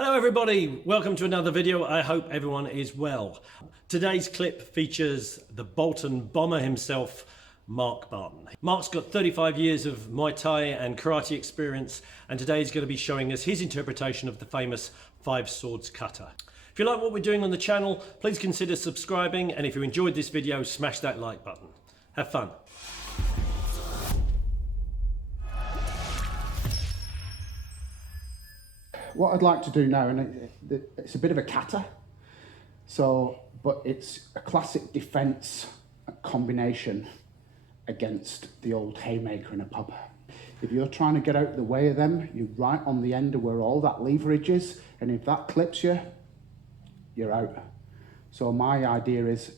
Hello everybody, welcome to another video. I hope everyone is well. Today's clip features the Bolton bomber himself, Mark Barton. Mark's got 35 years of Muay Thai and karate experience, and today he's going to be showing us his interpretation of the famous Five Swords Kata. If you like what we're doing on the channel, please consider subscribing, and if you enjoyed this video, smash that like button. Have fun. What I'd like to do now, and it's a bit of a kata, but it's a classic defence combination against the old haymaker in a pub. If you're trying to get out of the way of them, you're right on the end of where all that leverage is, and if that clips you, you're out. So my idea is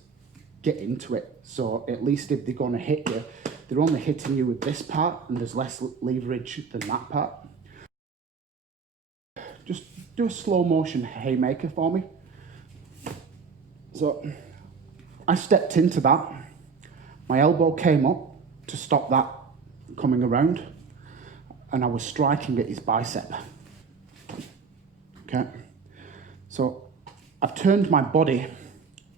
get into it. So at least if they're going to hit you, they're only hitting you with this part, and there's less leverage than that part. Just do a slow motion haymaker for me. So I stepped into that. My elbow came up to stop that coming around, and I was striking at his bicep. Okay. So I've turned my body,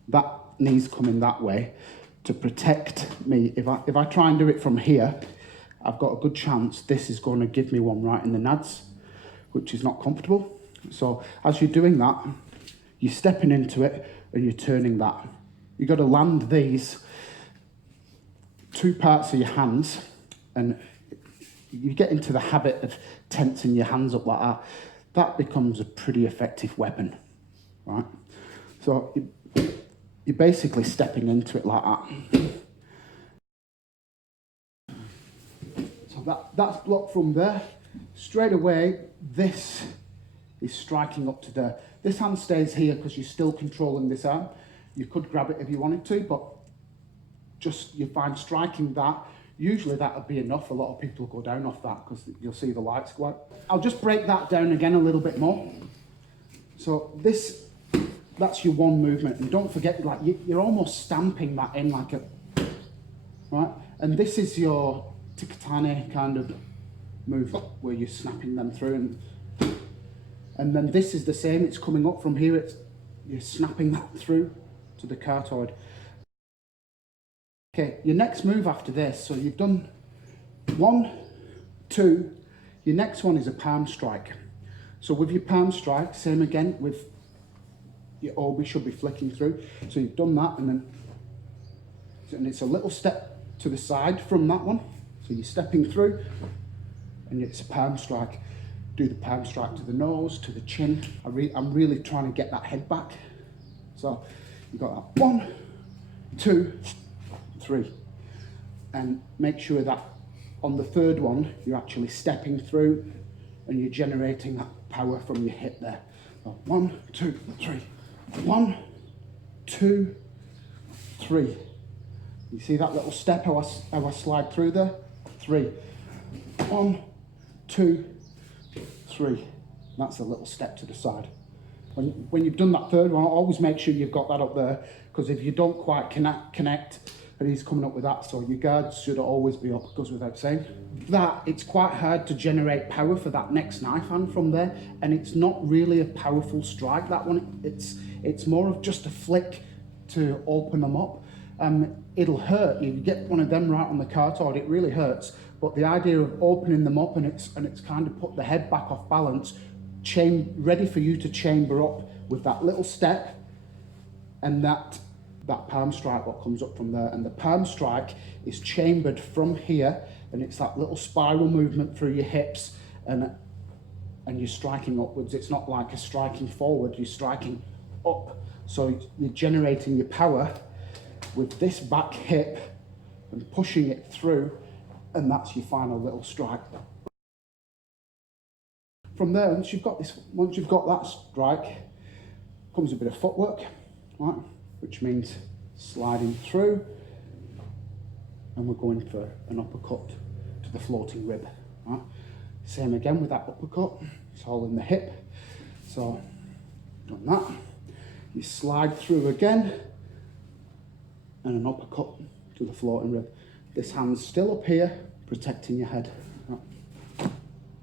that knee's coming that way, to protect me. If I try and do it from here, I've got a good chance this is going to give me one right in the nads, which is not comfortable. So as you're doing that, you're stepping into it and you're turning that. You've got to land these two parts of your hands, and you get into the habit of tensing your hands up like that. That becomes a pretty effective weapon, right? So you're basically stepping into it like that. So that's blocked from there. Straight away, this is striking up to there. This hand stays here because you're still controlling this arm. You could grab it if you wanted to, but just you find striking that, usually that would be enough. A lot of people go down off that because you'll see the lights go out. I'll just break that down again a little bit more. So that's your one movement, and don't forget, like you're almost stamping that in like a, right? And this is your tikatane kind of move where you're snapping them through, and then this is the same. It's coming up from here. You're snapping that through to the cartoid. Okay, your next move after this. So you've done 1, 2. Your next one is a palm strike. So with your palm strike, same again with your obi should be flicking through. So you've done that, and it's a little step to the side from that one. So you're stepping through, and it's a palm strike. Do the palm strike to the nose, to the chin. I'm really trying to get that head back. So you've got that 1, 2, 3. And make sure that on the third one, you're actually stepping through and you're generating that power from your hip there. So 1, 2, 3. 1, 2, 3. You see that little step, how I slide through there? 3. 1, 2, 3. That's a little step to the side. When you've done that third one, always make sure you've got that up there, because if you don't quite connect, and he's coming up with that, so your guards should always be up, goes without saying. That, it's quite hard to generate power for that next knife hand from there, and it's not really a powerful strike, that one. It's more of just a flick to open them up. It'll hurt. You get one of them right on the cartoid, it really hurts. But the idea of opening them up, and it's kind of put the head back off balance, ready for you to chamber up with that little step, and that palm strike what comes up from there. And the palm strike is chambered from here, and it's that little spiral movement through your hips, and you're striking upwards. It's not like a striking forward, you're striking up. So you're generating your power with this back hip and pushing it through, and that's your final little strike. From there, once you've got that strike, comes a bit of footwork, right? Which means sliding through, and we're going for an uppercut to the floating rib, right? Same again with that uppercut, it's all in the hip. So, done that. You slide through again, and an uppercut to the floating rib. This hand's still up here, protecting your head. Right.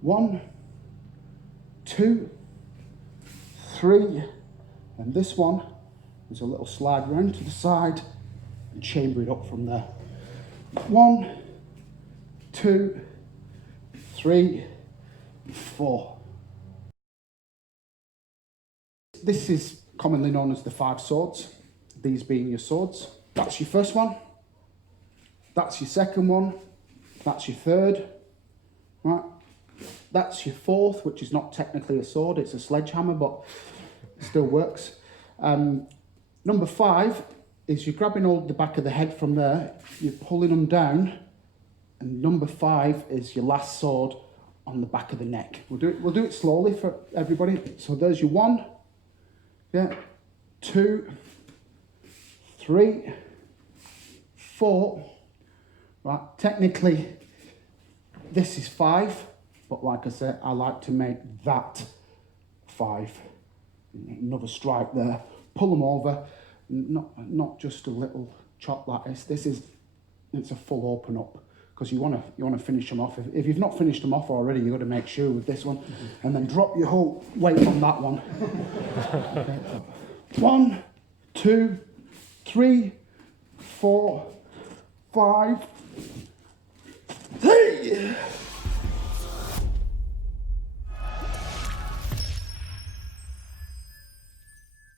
1, 2, 3, and this one is a little slide round to the side and chamber it up from there. 1, 2, 3, 4. This is commonly known as the 5 swords, these being your swords. That's your first one, that's your second one, that's your third, right? That's your fourth, which is not technically a sword, it's a sledgehammer, but it still works. Number 5 is you're grabbing hold of the back of the head from there, you're pulling them down, and number 5 is your last sword on the back of the neck. We'll do it slowly for everybody. So there's your 1, yeah, 2, 3, 4. Right, technically this is 5, but like I said, I like to make that 5. Another strike there. Pull them over, not just a little chop like this. It's a full open up, because you want to finish them off. If you've not finished them off already, you've got to make sure with this one, and then drop your whole weight on that one. Okay. 1, 2, 3, 4, 5, 6.